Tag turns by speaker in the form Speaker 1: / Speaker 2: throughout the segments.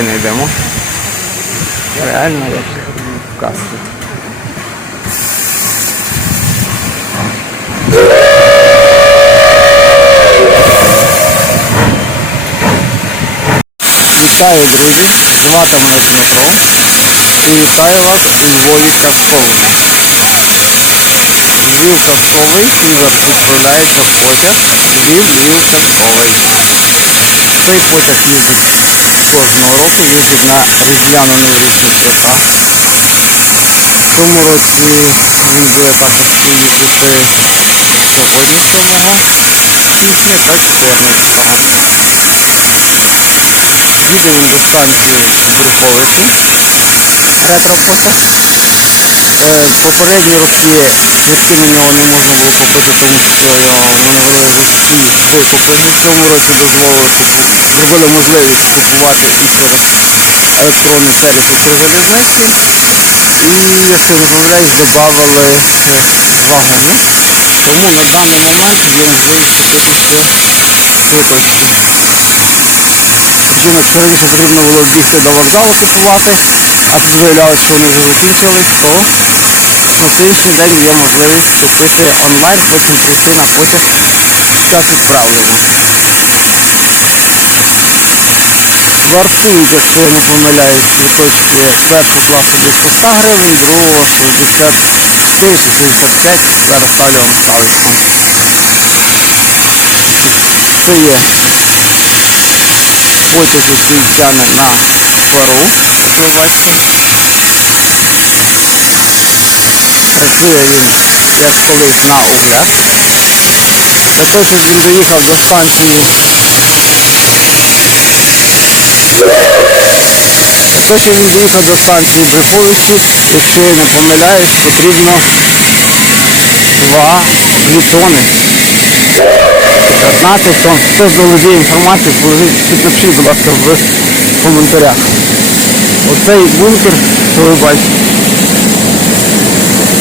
Speaker 1: файно йдемо. Реально як в казці. Вітаю, друзі! Звати мене Дмитро. І вітаю вас у Львові казковому. Львів казковий і зараз відправляється потяг Львів Львів казковий. Цей потяг їздить кожного року, їздить на різдвяно-новорічні свята. В цьому році він буде також поїздити сьогодні 7 січня та 14. Їде він до станції Бруховичі, ретропотяг. Е, Попередні роки квитки на нього не можна було купити, тому що вони були різкі. В цьому році дозволили зробили можливість купувати і через електронний сервіс Укрзалізниці. І якщо не додали ще вагони. Тому на даний момент є можливість купити квиточки. Жінок раніше потрібно було бігти до вокзалу купувати, а тут виявлялося, що вони вже закінчились, то на сьогоднішній день є можливість купити онлайн, потім прийти на потяг час відправлення. Вартують, якщо я не помиляюсь, квиточки першого класу десь 100 гривень, другого 60, 4 чи 65, зараз ставлю вам ставочку. Це є потяг, який тягне на пару, як ви бачите. Працює він як колись на того, щоб він доїхав до станції. Щоб він доїхав до станції Бреховичі, якщо я не помиляюсь, потрібно 2 тони. 15 тонн. Хто володіє інформацією, положіть- напишіть, будь ласка, в коментарях. Оцей бункер, що ви бачите,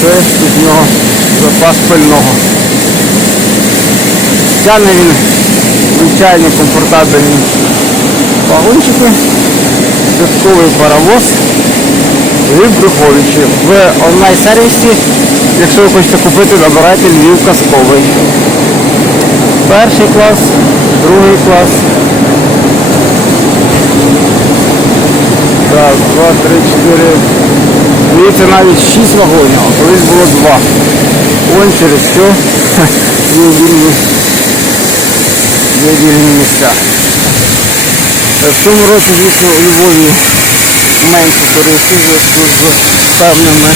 Speaker 1: це тут в нього запас пального. Тягне він звичайні комфортабельні вагончики, додатковий паровоз Львів Брюховичі. В онлайн-сервісі, якщо ви хочете купити, набирайте Львів Казковий. Перший клас, другий клас. Так, два, три, чотири. Дивіться, навіть шість вагонів, а колись було два. Вон через що є вільні, є вільні місця. В цьому році, звісно, у Львові менше туристів зв'язку з певними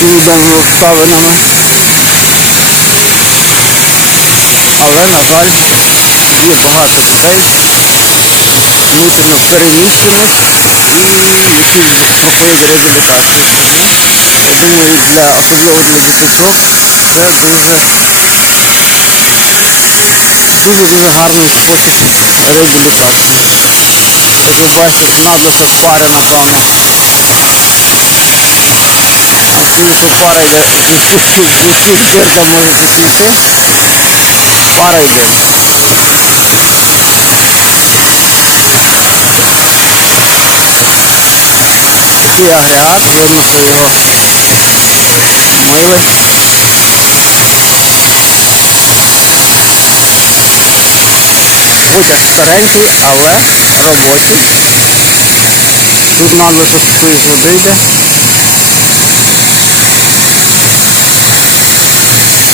Speaker 1: невідомими обставинами. Але, на жаль, є багато людей, мусимо переміщених і які не проходять я думаю, для, особливо для діточок це дуже дуже-дуже гарний спосіб реабілітації. Як ви бачите, надлишок пари, напевно. Абсолютно пара йде, які спирта може посвіти. Пара йде. Такий агрегат, видно, що його мили. Потяг старенький, але робочий. Тут надлишок якоїсь води йде.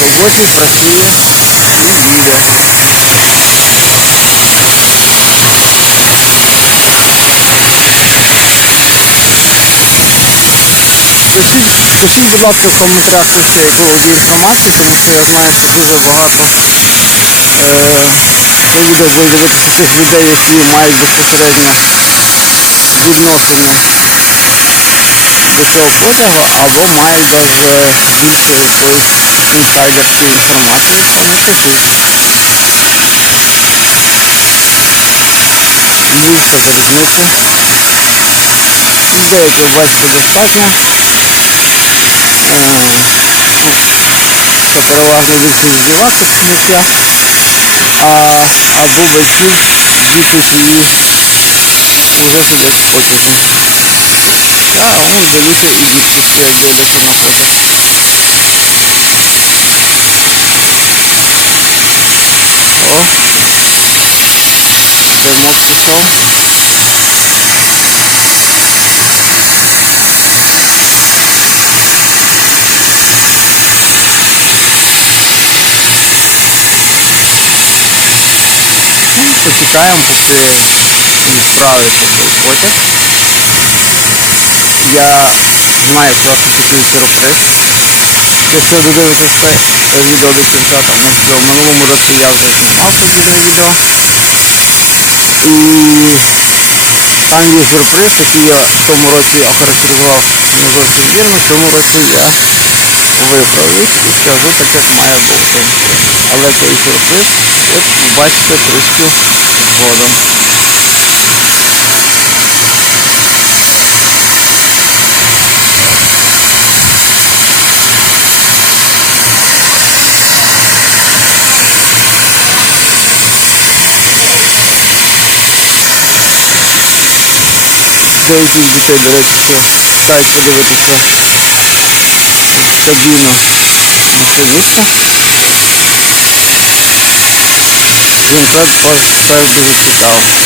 Speaker 1: Робочий працює і їде. Пишіть, пишіть, будь ласка, в коментарях хто ще яку інформацію, тому що я знаю, що дуже багато е, відео буде дивитися тих людей, які мають безпосередньо відношення до цього потягу, або мають навіть більше якоїсь інсайдерської інформації, то напишіть. Львівська залізниця. Людей, як бачите, достатньо. Е, ну, Це переважно більшість діваток сміття, а, або батьки, діти, сім'ї вже сидять в потязі. А вон дивіться і дітки стоять, дивляться на потяг. О! Почекаємо, поки відправиться цей потяг. Я маю трохи такий сюрприз. Якщо додивитесь відео до кінця, тому що в минулому році я вже знімав подібне відео. І там є сюрприз, який я в тому році охарактеризував не зовсім вірно, в цьому році я виправлюсь і скажу так, як має бути. Але цей сюрприз ви побачите трішки згодом. Деякі з дітей, до речі, ще ставить подивитися машиниста кабіну так Їм це теж, теж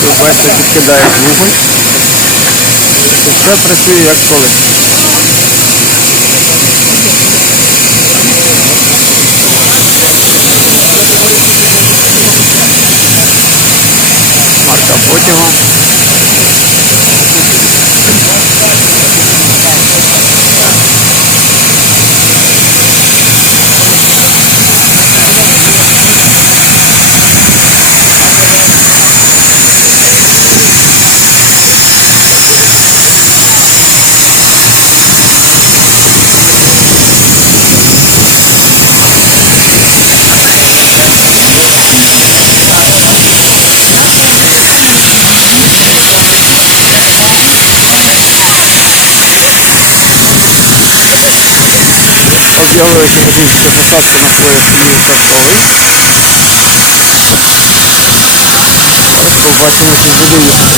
Speaker 1: Тут бачите, підкидає вуголь. Все працює як колись. Марка потягу. З'явилися закінчити посадку на поїзд Київ Харковий. Побачимося з водою.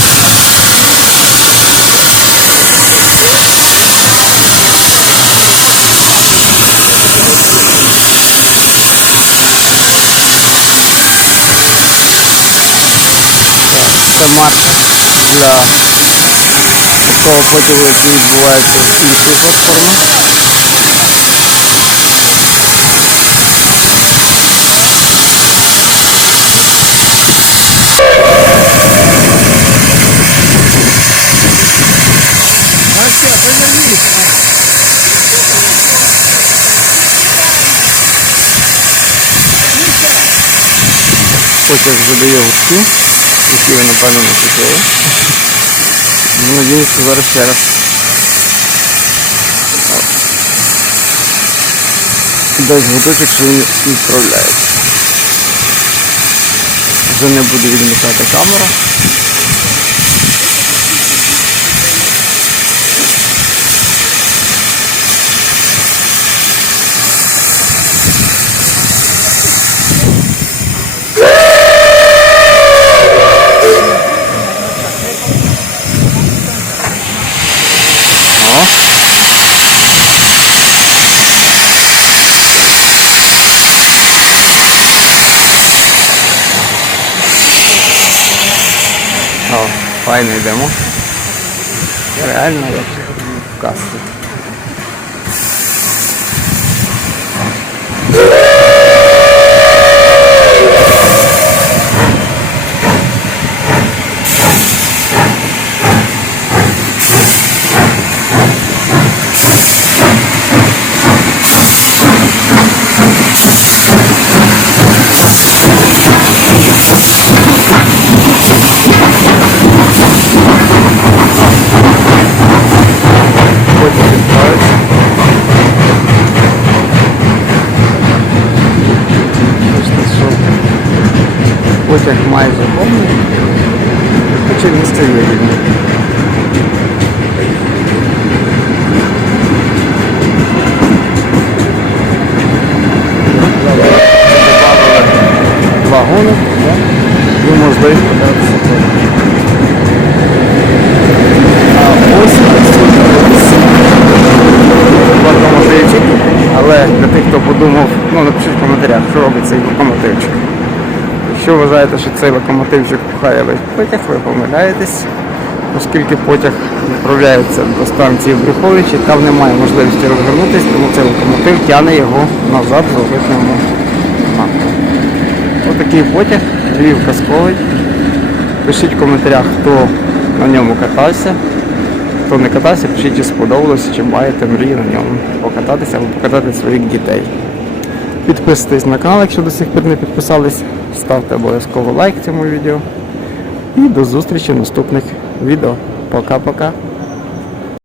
Speaker 1: Так, Це марш для того потягу, який відбувається в іншу сторону. Потяг задає гудки, які ви напевно не. Ну, Надіюсь, що зараз ще раз. Десь гудочок, що він відправляється. Вже не буде відмикати камера. Файно йдемо. Реально як в казці. Потяг майже повний, хоча місце є вільне. Вагони, і можливість податися. А ось локомотивчик, але для тих, хто подумав, ну напишіть в коментарях, що робить цей локомотивчик. Якщо вважаєте, що цей локомотивчик пхає весь потяг, ви помиляєтесь, оскільки потяг відправляється до станції Брюховичі, там немає можливості розвернутися, тому цей локомотив тягне його назад в зворотньому напрямку. Отакий потяг, Львів казковий. Пишіть в коментарях, хто на ньому катався. Хто не катався, пишіть, чи сподобалося, чи маєте мрію на ньому покататися або покатати своїх дітей. Підписуйтесь на канал, якщо до сих пір не підписались. Ставте обов'язково лайк цьому відео. І до зустрічі в наступних відео. Пока-пока.